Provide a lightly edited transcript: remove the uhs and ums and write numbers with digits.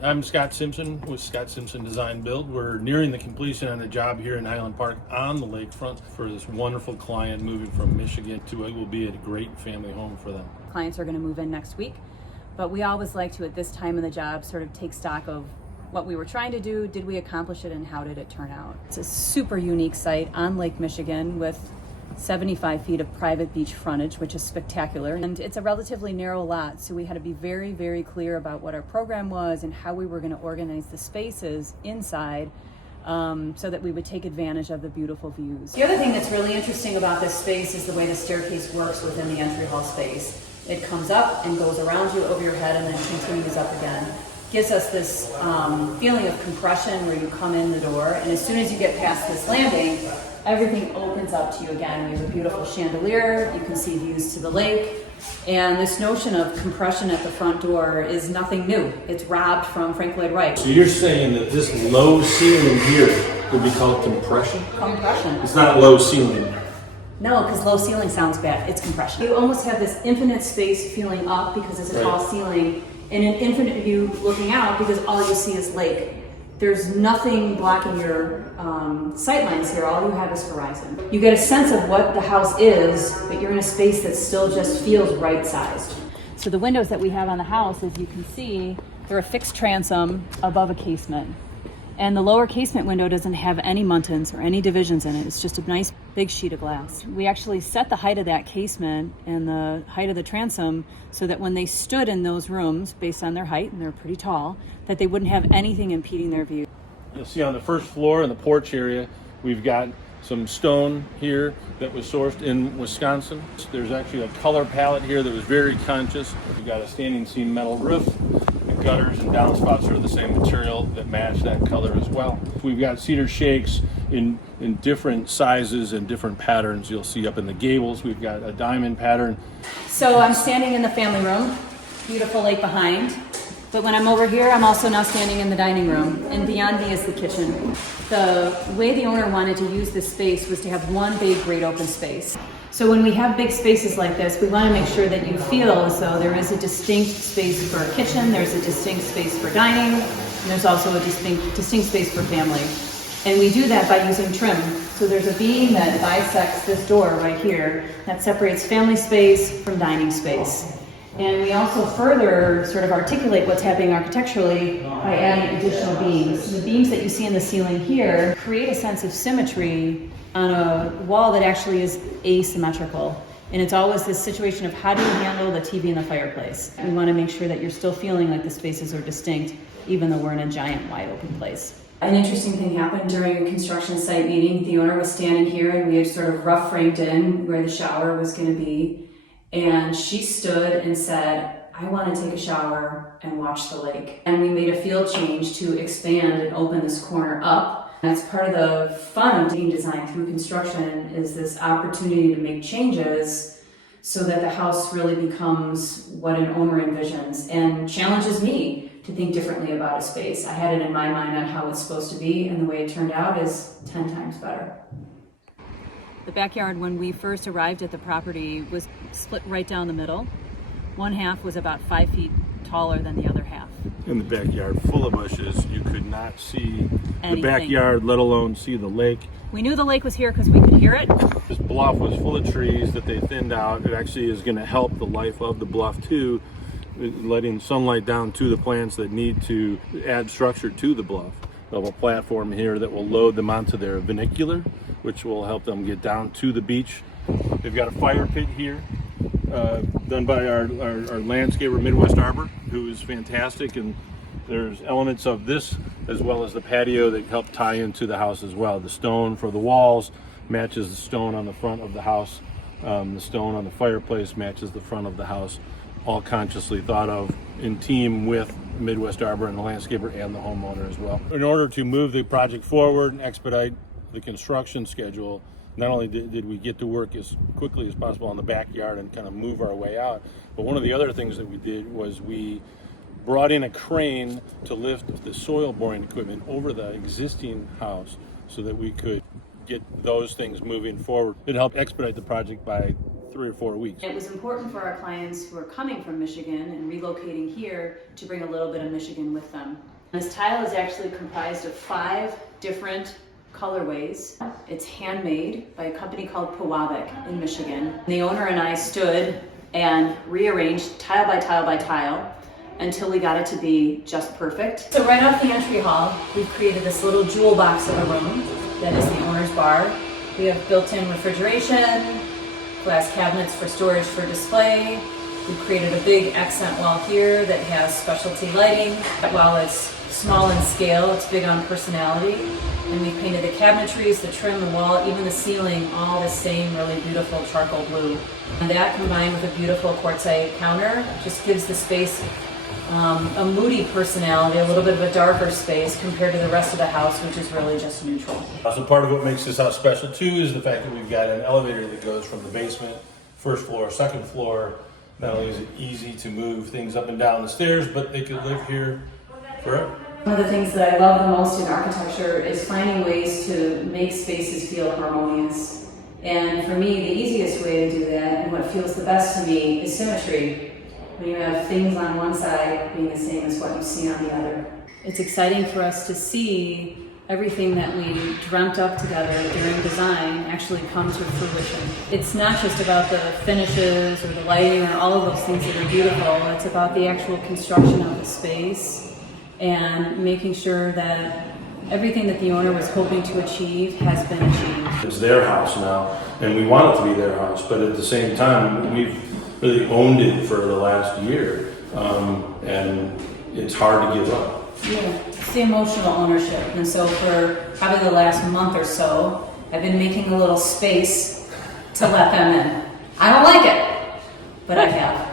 I'm Scott Simpson with Scott Simpson Design Build. We're nearing the completion on a job here in Highland Park on the lakefront for this wonderful client moving from Michigan to it will be a great family home for them. Clients are going to move in next week, but we always like to, at this time in the job, sort of take stock of what we were trying to do, did we accomplish it, and how did it turn out. It's a super unique site on Lake Michigan with 75 feet of private beach frontage, which is spectacular. And it's a relatively narrow lot, so we had to be very, very clear about what our program was and how we were going to organize the spaces inside so that we would take advantage of the beautiful views. The other thing that's really interesting about this space is the way the staircase works within the entry hall space. It comes up and goes around you over your head and then continues up again. Gives us this feeling of compression where you come in the door, and as soon as you get past this landing, everything opens up to you again. We have a beautiful chandelier, you can see views to the lake, and this notion of compression at the front door is nothing new. It's robbed from Frank Lloyd Wright. So you're saying that this low ceiling here would be called compression? Compression. It's not low ceiling. No, because low ceiling sounds bad. It's compression. You almost have this infinite space feeling up because it's a tall ceiling, and an infinite view looking out because all you see is lake. There's nothing blocking your sightlines here. All you have is horizon. You get a sense of what the house is, but you're in a space that still just feels right-sized. So the windows that we have on the house, as you can see, they're a fixed transom above a casement. And the lower casement window doesn't have any muntins or any divisions in it. It's just a nice big sheet of glass. We actually set the height of that casement and the height of the transom so that when they stood in those rooms, based on their height, and they're pretty tall, that they wouldn't have anything impeding their view. You'll see on the first floor in the porch area, we've got some stone here that was sourced in Wisconsin. There's actually a color palette here that was very conscious. We've got a standing seam metal roof. The gutters and downspouts are the same material that match that color as well. We've got cedar shakes in different sizes and different patterns. You'll see up in the gables, we've got a diamond pattern. So I'm standing in the family room, beautiful lake behind. But when I'm over here, I'm also now standing in the dining room, and beyond me is the kitchen. The way the owner wanted to use this space was to have one big, great open space. So when we have big spaces like this, we want to make sure that you feel as though there is a distinct space for a kitchen, there's a distinct space for dining, and there's also a distinct space for family. And we do that by using trim. So there's a beam that bisects this door right here that separates family space from dining space. And we also further sort of articulate what's happening architecturally by adding additional beams. The beams that you see in the ceiling here create a sense of symmetry on a wall that actually is asymmetrical. And it's always this situation of how do you handle the TV and the fireplace? We want to make sure that you're still feeling like the spaces are distinct, even though we're in a giant wide open place. An interesting thing happened during a construction site meeting. The owner was standing here and we had sort of rough framed in where the shower was going to be. And she stood and said, I want to take a shower and watch the lake. And we made a field change to expand and open this corner up. That's part of the fun of doing design through construction is this opportunity to make changes so that the house really becomes what an owner envisions and challenges me to think differently about a space. I had it in my mind on how it's supposed to be, and the way it turned out is 10 times better. The backyard, when we first arrived at the property, was split right down the middle. One half was about 5 feet taller than the other half. In the backyard, full of bushes, you could not see anything. The backyard, let alone see the lake. We knew the lake was here because we could hear it. This bluff was full of trees that they thinned out. It actually is going to help the life of the bluff too, letting sunlight down to the plants that need to add structure to the bluff. They'll have a platform here that will load them onto their vernacular, which will help them get down to the beach. They've got a fire pit here, done by our landscaper, Midwest Arbor, who is fantastic. And there's elements of this as well as the patio that help tie into the house as well. The stone for the walls matches the stone on the front of the house. The stone on the fireplace matches the front of the house. All consciously thought of in team with Midwest Arbor and the landscaper and the homeowner as well. In order to move the project forward and expedite the construction schedule, not only did we get to work as quickly as possible on the backyard and kind of move our way out, but one of the other things that we did was we brought in a crane to lift the soil boring equipment over the existing house so that we could get those things moving forward. It helped expedite the project by 3 or 4 weeks. It was important for our clients who are coming from Michigan and relocating here to bring a little bit of Michigan with them. This tile is actually comprised of 5 different colorways. It's handmade by a company called Pewabic in Michigan. The owner and I stood and rearranged tile by tile by tile until we got it to be just perfect. So right off the entry hall, we've created this little jewel box of a room that is the owner's bar. We have built-in refrigeration, glass cabinets for storage for display. We've created a big accent wall here that has specialty lighting. While it's small in scale, it's big on personality. And we painted the cabinetries, the trim, the wall, even the ceiling, all the same really beautiful charcoal blue. And that combined with a beautiful quartzite counter just gives the space a moody personality, a little bit of a darker space compared to the rest of the house, which is really just neutral. So part of what makes this house special too is the fact that we've got an elevator that goes from the basement, first floor, second floor. Not only is it easy to move things up and down the stairs, but they could live here forever. One of the things that I love the most in architecture is finding ways to make spaces feel harmonious. And for me, the easiest way to do that, and what feels the best to me, is symmetry. When you have things on one side being the same as what you see on the other. It's exciting for us to see everything that we dreamt up together during design actually come to fruition. It's not just about the finishes or the lighting or all of those things that are beautiful. It's about the actual construction of the space and making sure that everything that the owner was hoping to achieve has been achieved. It's their house now, and we want it to be their house, but at the same time, we've really owned it for the last year, and it's hard to give up. Yeah, it's the emotional ownership. And so for probably the last month or so, I've been making a little space to let them in. I don't like it, but I have.